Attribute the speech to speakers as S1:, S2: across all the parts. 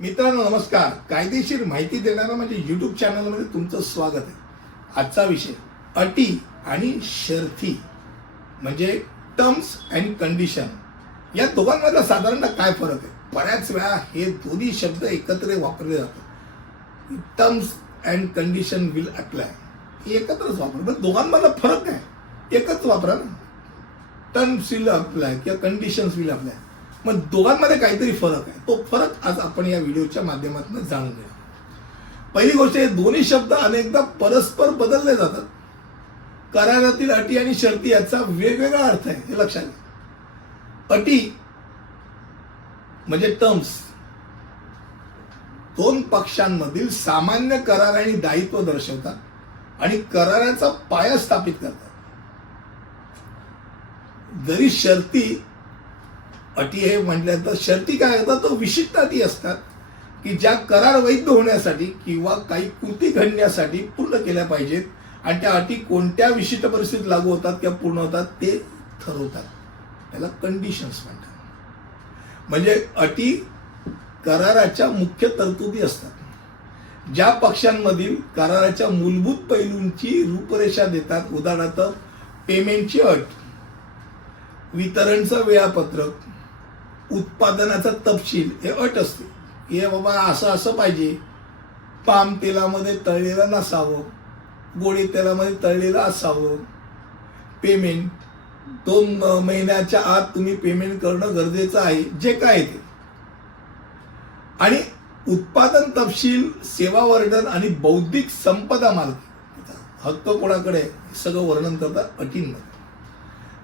S1: मित्रांनो नमस्कार. कायदेशीर माहिती देणारा म्हणजे यूट्यूब चॅनलमध्ये तुमचं स्वागत आहे. आजचा विषय अटी आणि शर्थी म्हणजे टर्म्स अँड कंडिशन या दोघांमधला साधारणतः काय फरक आहे? बऱ्याच वेळा हे दोन्ही शब्द एकत्र वापरले जातात. Terms and condition will apply एकत्रच वापर पण दोघांमधला फरक काय? एकच वापरा ना. टर्म्स विल अप्लाय किंवा कंडिशन्स विल अप्लाय मग दोघांमध्ये काहीतरी फरक आहे. तो फरक आज आपण या व्हिडिओच्या माध्यमातून जाणून घेऊ. पहिली गोष्ट हे दोन्ही शब्द अनेकदा परस्पर बदलले जातात. करारातील अटी आणि शर्ती याचा वेगवेगळा अर्थ आहे हे लक्षात घ्या. अटी म्हणजे टर्म्स दोन पक्षांमधील सामान्य करार आणि दायित्व दर्शवतात आणि कराराचा पाया स्थापित करतात. जरी शर्ती अटी हे म्हटलं तर शर्ती काय होतात तो विशिष्ट अटी असतात की ज्या करार वैध होण्यासाठी किंवा काही कृती घडण्यासाठी पूर्ण केल्या पाहिजेत आणि त्या अटी कोणत्या विशिष्ट परिस्थितीत लागू होतात किंवा पूर्ण होतात ते ठरवतात. त्याला कंडिशन्स म्हणतात. म्हणजे अटी कराराच्या मुख्य तरतुदी असतात. ज्या पक्षांमधील कराराच्या मूलभूत पैलूंची रूपरेषा देतात. उदाहरणार्थ पेमेंटची अट वितरणचं वेळापत्रक उत्पादनाचा तपशील हे अट असते. हे बाबा असं असं पाहिजे. पाम तेलामध्ये तळलेलं नसावं. गोडी तेलामध्ये तळलेलं असावं. पेमेंट दोन महिन्याच्या आत तुम्ही पेमेंट करणं गरजेचं आहे जे काय ते. आणि उत्पादन तपशील सेवा वर्णन आणि बौद्धिक संपदा मालकी हक्क कोणाकडे सगळं वर्णन करतात अटींमध्ये.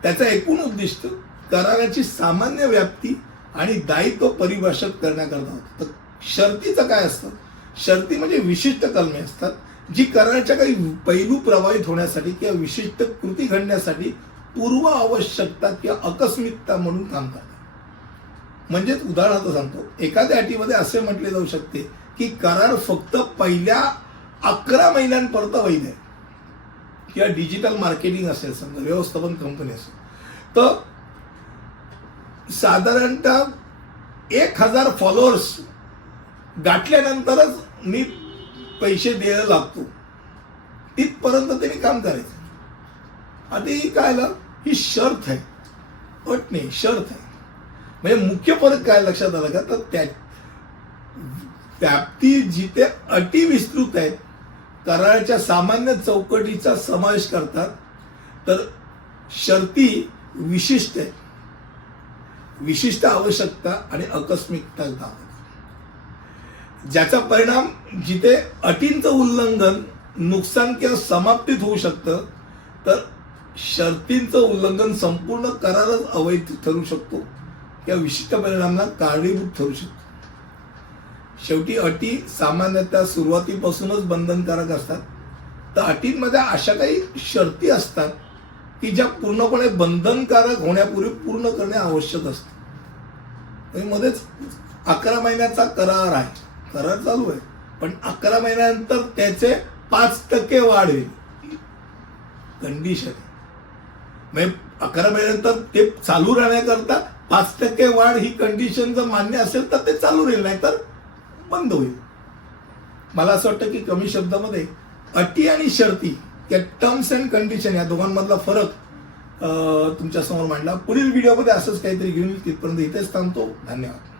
S1: त्याचा एकूण उद्दिष्ट कराराची सामान्य व्याप्ती आणि दायित्व परिभाषित करण्याकरता होतं. तर शर्तीचं काय असतं? शर्ती म्हणजे विशिष्ट कलमे असतात जी कराराच्या काही पैलू प्रभावित होण्यासाठी किंवा विशिष्ट कृती घडण्यासाठी पूर्व आवश्यकता किंवा आकस्मिकता म्हणून काम करतात. म्हणजेच उदाहरणार्थ सांगतो एखाद्या अटीमध्ये असे म्हटले जाऊ शकते की करार फक्त पहिल्या अकरा महिन्यांपर्यंत वैध आहे किंवा डिजिटल मार्केटिंग असेल समजा व्यवस्थापन कंपनी असेल. तर साधारणतः एक हजार फॉलोअर्स गाठल्यानंतरच मी पैसे द्यायला लागतो. तिथपर्यंत त्यांनी काम करायचं. आता ही काय ही शर्त आहे. अट नाही शर्त आहे. म्हणजे मुख्य फरक काय लक्षात आला का? तर त्या व्याप्ती जिथे अटी विस्तृत आहेत कराराच्या सामान्य चौकटीचा समावेश करतात तर शर्ती विशिष्ट आहेत विशिष्ट आवश्यकता आणि आकस्मिकता दाखवतात ज्याचा परिणाम जिथे अटींचं उल्लंघन नुकसान किंवा समाप्तीत होऊ शकतं तर शर्तींचं उल्लंघन संपूर्ण करारच अवैध ठरू शकतो किंवा विशिष्ट परिणामांना कारणीभूत ठरू शकतो. शेवटी अटी सामान्यतः सुरुवातीपासूनच बंधनकारक असतात. तर अटींमध्ये अशा काही शर्ती असतात की ज्या पूर्णपणे बंधनकारक होण्यापूर्वी पूर्ण करणे आवश्यक असते. म्हणजे मध्येच अकरा महिन्याचा करार आहे. करार चालू आहे. पण अकरा महिन्यानंतर त्याचे पाच टक्के वाढ होईल. कंडिशन. म्हणजे अकरा महिन्यानंतर ते चालू राहण्याकरता पाच टक्के वाढ ही कंडिशन जर मान्य असेल तर ते चालू राहील नाही तर बंद होईल. मला असं वाटतं की कमी शब्दामध्ये अटी आणि शर्ती त्या टर्म्स अँड कंडिशन या दोघांमधला फरक तुमच्यासमोर मांडला. पुढील व्हिडिओमध्ये असंच काहीतरी घेऊन तिथपर्यंत इथेच थांबतो. धन्यवाद.